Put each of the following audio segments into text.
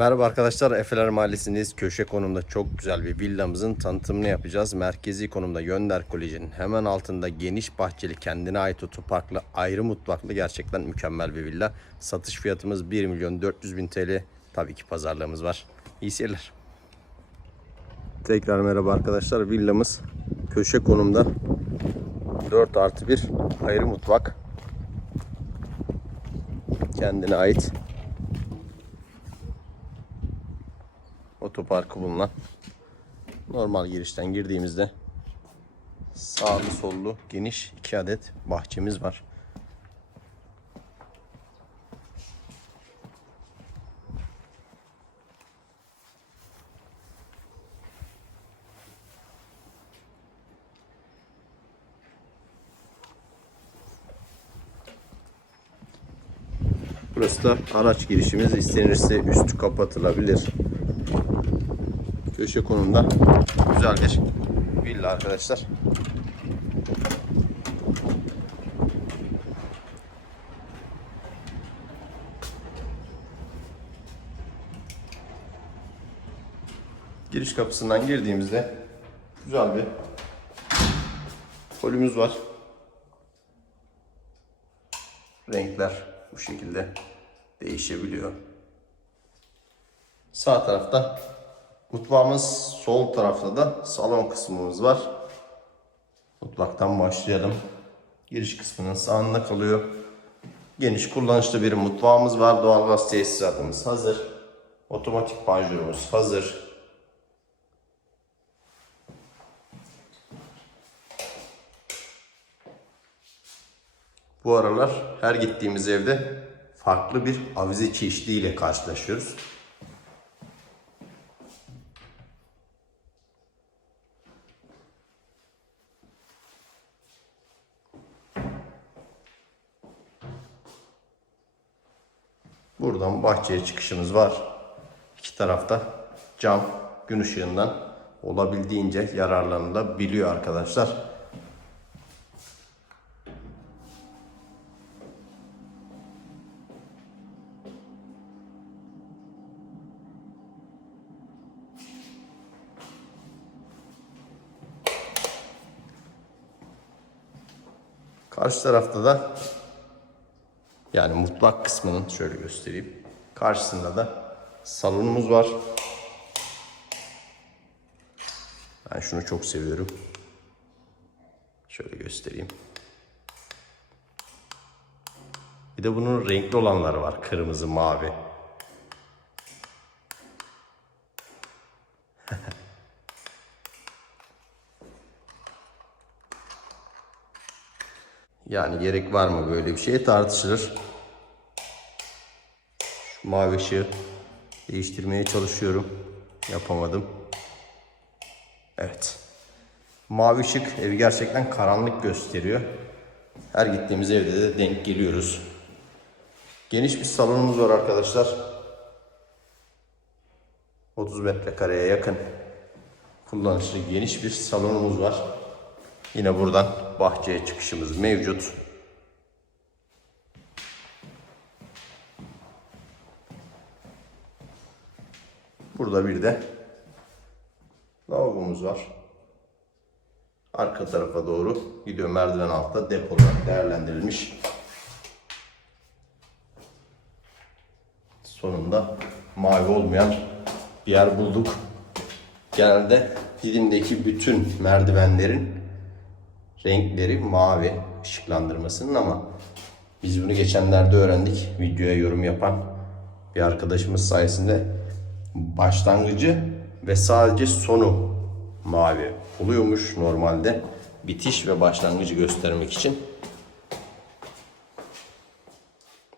Merhaba arkadaşlar, Efeler Mahallesi'ndeyiz. Köşe konumda çok güzel bir villamızın tanıtımını yapacağız. Merkezi konumda Yönder Koleji'nin hemen altında geniş bahçeli, kendine ait otoparklı, ayrı mutfaklı gerçekten mükemmel bir villa. Satış fiyatımız 1 milyon 400 bin TL. Tabii ki pazarlığımız var. İyi seyirler. Tekrar merhaba arkadaşlar. Villamız köşe konumda 4 artı 1 ayrı mutfak. Kendine ait otoparkı bulunan normal girişten girdiğimizde sağlı sollu geniş iki adet bahçemiz var. Burası da araç girişimiz. İstenirse üstü kapatılabilir. Köşe konumda güzel bir villa arkadaşlar. Giriş kapısından girdiğimizde güzel bir holümüz var. Renkler bu şekilde değişebiliyor. Sağ tarafta mutfağımız, sol tarafta da salon kısmımız var. Mutfaktan başlayalım. Giriş kısmının sağında kalıyor. Geniş kullanışlı bir mutfağımız var. Doğalgaz tesisatımız hazır. Otomatik panjurumuz hazır. Bu aralar her gittiğimiz evde farklı bir avize çeşidiyle karşılaşıyoruz. Buradan bahçeye çıkışımız var. İki tarafta cam gün ışığından olabildiğince yararlanılabiliyor arkadaşlar. Karşı tarafta da yani mutfak kısmının şöyle göstereyim. Karşısında da salonumuz var. Ben şunu çok seviyorum. Şöyle göstereyim. Bir de bunun renkli olanları var. Kırmızı, mavi. Yani gerek var mı böyle bir şeye tartışılır. Şu mavi ışığı değiştirmeye çalışıyorum. Yapamadım. Evet. Mavi ışık evi gerçekten karanlık gösteriyor. Her gittiğimiz evde de denk geliyoruz. Geniş bir salonumuz var arkadaşlar. 30 metrekareye yakın kullanışlı geniş bir salonumuz var. Yine buradan bahçeye çıkışımız mevcut. Burada bir de lavabomuz var. Arka tarafa doğru gidiyor merdiven altta depo olarak değerlendirilmiş. Sonunda mavi olmayan bir yer bulduk. Genelde Didim'deki bütün merdivenlerin renkleri mavi ışıklandırmasının ama biz bunu geçenlerde öğrendik. Videoya yorum yapan bir arkadaşımız sayesinde başlangıcı ve sadece sonu mavi oluyormuş normalde. Bitiş ve başlangıcı göstermek için.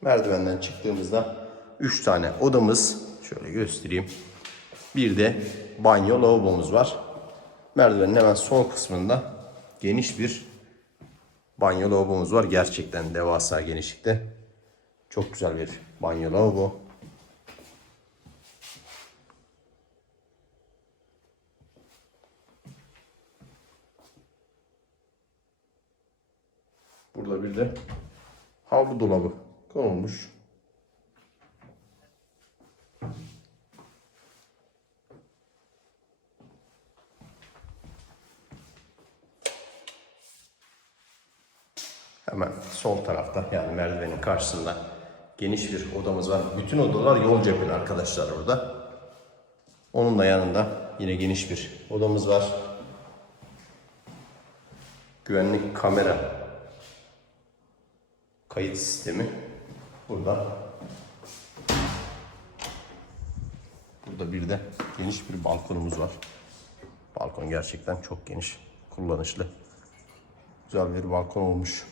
Merdivenden çıktığımızda 3 tane odamız şöyle göstereyim. Bir de banyo lavabomuz var. Merdivenin hemen sol kısmında geniş bir banyo lavabomuz var. Gerçekten devasa genişlikte. Çok güzel bir banyo lavabo. Burada bir de havlu dolabı konulmuş. Hemen sol tarafta yani merdivenin karşısında geniş bir odamız var. Bütün odalar yol cepheli arkadaşlar burada. Onun da yanında yine geniş bir odamız var. Güvenlik kamera kayıt sistemi burada. Burada bir de geniş bir balkonumuz var. Balkon gerçekten çok geniş, kullanışlı. Güzel bir balkon olmuş.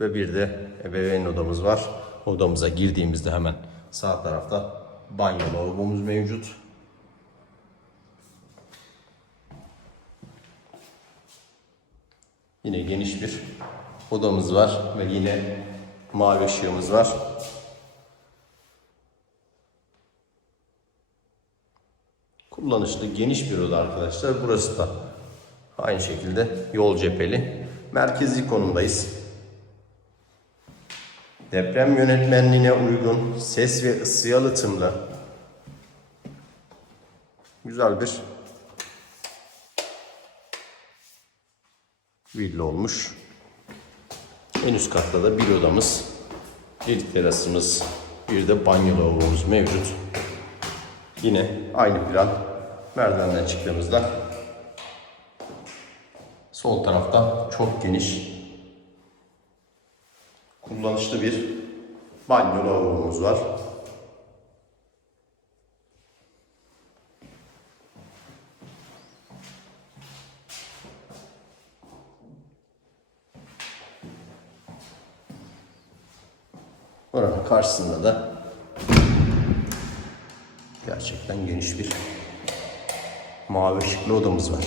Ve bir de ebeveyn odamız var. Odamıza girdiğimizde hemen sağ tarafta banyo lavabomuz mevcut. Yine geniş bir odamız var ve yine mavi ışığımız var. Kullanışlı geniş bir oda arkadaşlar. Burası da aynı şekilde yol cepheli. Merkezi konumdayız. Deprem yönetmenliğine uygun ses ve ısı yalıtımlı güzel bir villa olmuş. En üst katta da bir odamız, bir terasımız, bir de banyo lavabomuz mevcut. Yine aynı plan merdivenden çıktığımızda sol tarafta çok geniş kullanışlı bir banyo lavabomuz var. Oranın karşısında da gerçekten geniş bir mavi ışıklı odamız var.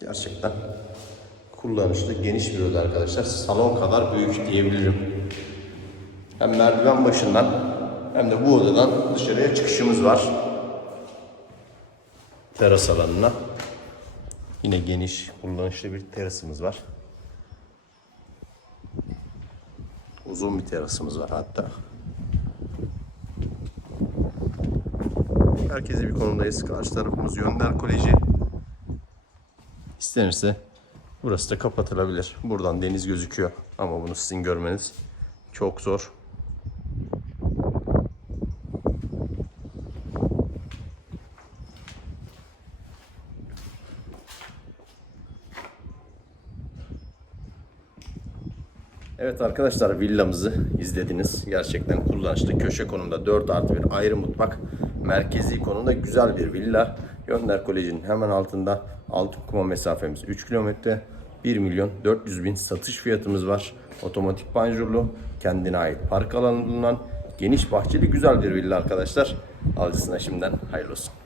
Gerçekten kullanışlı geniş bir oda arkadaşlar. Salon kadar büyük diyebilirim. Hem merdiven başından hem de bu odadan dışarıya çıkışımız var. Teras alanına. Yine geniş, kullanışlı bir terasımız var. Uzun bir terasımız var hatta. Merkezi bir konumdayız. Karşı tarafımız Yönder Koleji. İstenirse burası da kapatılabilir. Buradan deniz gözüküyor ama bunu sizin görmeniz çok zor. Evet arkadaşlar villamızı izlediniz. Gerçekten kullanışlı köşe konumda 4 artı bir ayrı mutfak. Merkezi konumda güzel bir villa. Yönder Koleji'nin hemen altında altın kuma mesafemiz 3 kilometre. 1 milyon 400 bin satış fiyatımız var. Otomatik panjurlu, kendine ait park alanı bulunan geniş bahçeli güzel bir villa arkadaşlar. Alıcısına şimdiden hayırlı olsun.